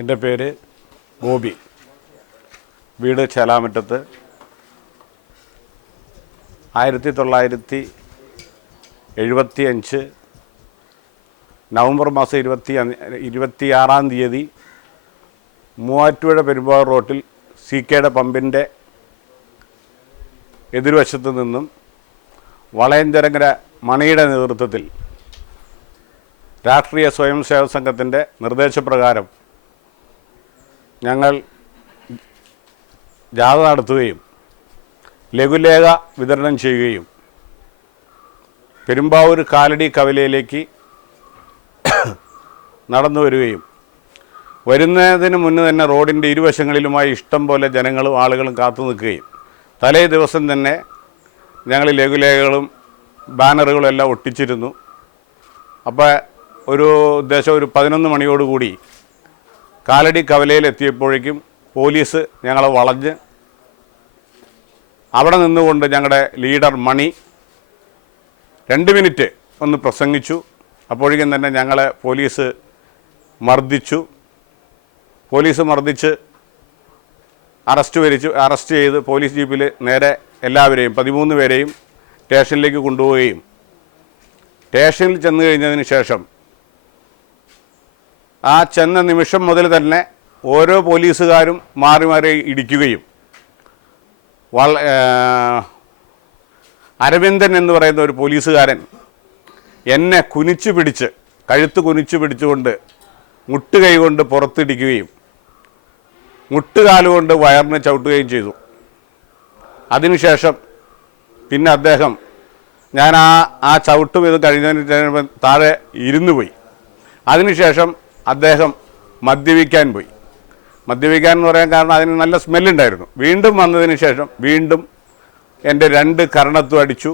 എന്റെ പേര് ഗോപി. വീട് ചേലാമറ്റത്ത്. ആയിരത്തി തൊള്ളായിരത്തി എഴുപത്തി അഞ്ച് നവംബർ മാസം ഇരുപത്തി ഇരുപത്തിയാറാം തീയതി മൂവാറ്റുപുഴ പെരുമ്പാവൂർ റോട്ടിൽ സി കെയുടെ പമ്പിന്റെ എതിർവശത്ത് നിന്നും വളയഞ്ചരങ്കര മണിയുടെ നേതൃത്വത്തിൽ രാഷ്ട്രീയ സ്വയംസേവക സംഘത്തിന്റെ നിർദ്ദേശപ്രകാരം ഞങ്ങൾ ജാഥ നടത്തുകയും ലഘുലേഖ വിതരണം ചെയ്യുകയും പെരുമ്പാവൂർ കാലടി കവലയിലേക്ക് നടന്നു വരികയും വരുന്നതിന് മുന്നേ തന്നെ റോഡിന്റെ ഇരുവശങ്ങളിലുമായി ഇഷ്ടം പോലെ ജനങ്ങളും ആളുകളും കാത്തു നിൽക്കുകയും തലേ ദിവസം തന്നെ ഞങ്ങൾ ലഘുലേഖകളും ബാനറുകളും എല്ലാം ഒട്ടിച്ചിരുന്നു. അപ്പോൾ ഒരു ഉദ്ദേശം ഒരു പതിനൊന്ന് മണിയോടുകൂടി കാലടി കവലയിൽ എത്തിയപ്പോഴേക്കും പോലീസ് ഞങ്ങളെ വളഞ്ഞ് അവിടെ നിന്നുകൊണ്ട് ഞങ്ങളുടെ ലീഡർ മണി രണ്ട് മിനിറ്റ് ഒന്ന് പ്രസംഗിച്ചു. അപ്പോഴേക്കും തന്നെ ഞങ്ങളെ പോലീസ് മർദ്ദിച്ചു. പോലീസ് മർദ്ദിച്ച് അറസ്റ്റ് വരിച്ചു. അറസ്റ്റ് ചെയ്ത് പോലീസ് ജീപ്പിൽ നേരെ എല്ലാവരെയും പതിമൂന്ന് പേരെയും സ്റ്റേഷനിലേക്ക് കൊണ്ടുപോവുകയും സ്റ്റേഷനിൽ ചെന്ന് കഴിഞ്ഞതിന് ശേഷം ആ ചെന്ന നിമിഷം മുതൽ തന്നെ ഓരോ പോലീസുകാരും മാറി മാറി ഇടിക്കുകയും. വള അരവിന്ദൻ എന്ന് പറയുന്ന ഒരു പോലീസുകാരൻ എന്നെ കുനിച്ചു പിടിച്ച് കഴുത്ത് കുനിച്ചു പിടിച്ചുകൊണ്ട് മുട്ടുകൈ കൊണ്ട് പുറത്തിടിക്കുകയും മുട്ടുകാലുകൊണ്ട് വയറിന് ചവിട്ടുകയും ചെയ്തു. അതിനുശേഷം പിന്നെ അദ്ദേഹം ഞാൻ ആ ആ ചവിട്ടും ഇത് കഴിഞ്ഞതിന് താഴെ ഇരുന്നു പോയി. അതിനുശേഷം അദ്ദേഹം മദ്യപിക്കാൻ പോയി. മദ്യപിക്കാൻ എന്ന് പറയാൻ കാരണം അതിന് നല്ല സ്മെല്ലുണ്ടായിരുന്നു. വീണ്ടും വന്നതിന് ശേഷം വീണ്ടും എന്റെ രണ്ട് കരണത്തും അടിച്ചു.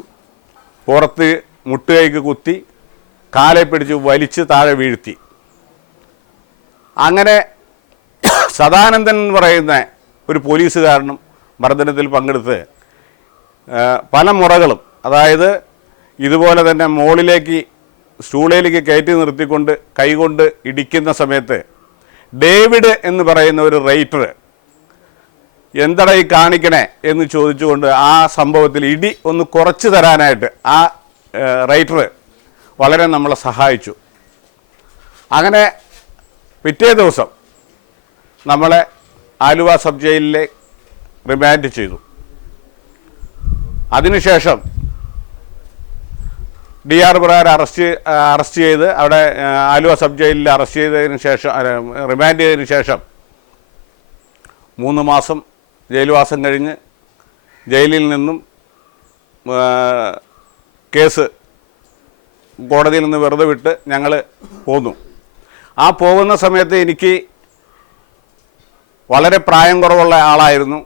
പുറത്ത് മുട്ടുകൈക്ക് കുത്തി കാലെ പിടിച്ച് വലിച്ച് താഴെ വീഴ്ത്തി. അങ്ങനെ സദാനന്ദൻ എന്ന് പറയുന്ന ഒരു പോലീസുകാരനും മർദ്ദനത്തിൽ പങ്കെടുത്ത് പല മുറകളും അതായത് ഇതുപോലെ തന്നെ മുകളിലേക്ക് സ്റ്റൂളിലേക്ക് കയറ്റി നിർത്തിക്കൊണ്ട് കൈകൊണ്ട് ഇടിക്കുന്ന സമയത്ത് ഡേവിഡ് എന്ന് പറയുന്ന ഒരു റൈറ്റർ എന്തടാ ഈ കാണിക്കണേ എന്ന് ചോദിച്ചുകൊണ്ട് ആ സംഭവത്തിൽ ഇടി ഒന്ന് കുറച്ച് തരാനായിട്ട് ആ റൈറ്റർ വളരെ നമ്മളെ സഹായിച്ചു. അങ്ങനെ പിറ്റേ ദിവസം നമ്മളെ ആലുവ സബ് ജയിലിലെ റിമാൻഡ് ചെയ്തു. അതിനുശേഷം ഡി ആർ പ്രകാരം അറസ്റ്റ് അറസ്റ്റ് ചെയ്ത് അവിടെ ആലുവ സബ് ജയിലിൽ അറസ്റ്റ് ചെയ്തതിന് ശേഷം റിമാൻഡ് ചെയ്തതിന് ശേഷം മൂന്ന് മാസം ജയിൽവാസം കഴിഞ്ഞ് ജയിലിൽ നിന്നും കേസ് കോടതിയിൽ നിന്ന് വെറുതെ വിട്ട് ഞങ്ങൾ പോന്നു. ആ പോകുന്ന സമയത്ത് എനിക്ക് വളരെ പ്രായം കുറവുള്ള ആളായിരുന്നു.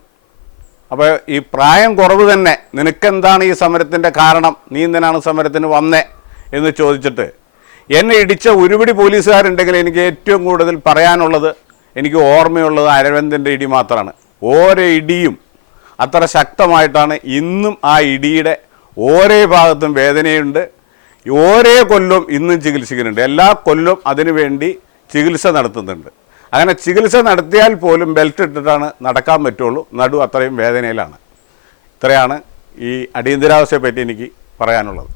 അപ്പോൾ ഈ പ്രായം കുറവ് തന്നെ. നിനക്കെന്താണ് ഈ സമരത്തിന്റെ കാരണം? നീ എന്തിനാണ് സമരത്തിന് വന്നേ? എന്ന് ചോദിച്ചിട്ട് എന്നെ ഇടിച്ച ഒരുപിടി പോലീസുകാരുണ്ടെങ്കിൽ എനിക്ക് ഏറ്റവും കൂടുതൽ പറയാനുള്ളത് എനിക്ക് ഓർമ്മയുള്ളത് അരവിന്ദന്റെ ഇടി മാത്രമാണ്. ഓരോ ഇടിയും അത്ര ശക്തമായിട്ടാണ് ഇന്നും ആ ഇടിയുടെ ഓരോ ഭാഗത്തും വേദനയുണ്ട്. ഓരോ കൊല്ലവും ഇന്നും ചികിത്സിക്കുന്നുണ്ട്. എല്ലാ കൊല്ലവും അതിനുവേണ്ടി ചികിത്സ നടത്തുന്നുണ്ട്. അങ്ങനെ ചികിത്സ നടത്തിയാൽ പോലും ബെൽറ്റ് ഇട്ടിട്ടാണ് നടക്കാൻ പറ്റുള്ളൂ. നടു അത്രയും വേദനയിലാണ്. ഇത്രയാണ് ഈ അടിയന്തരാവസ്ഥയെപ്പറ്റി എനിക്ക് പറയാനുള്ളത്.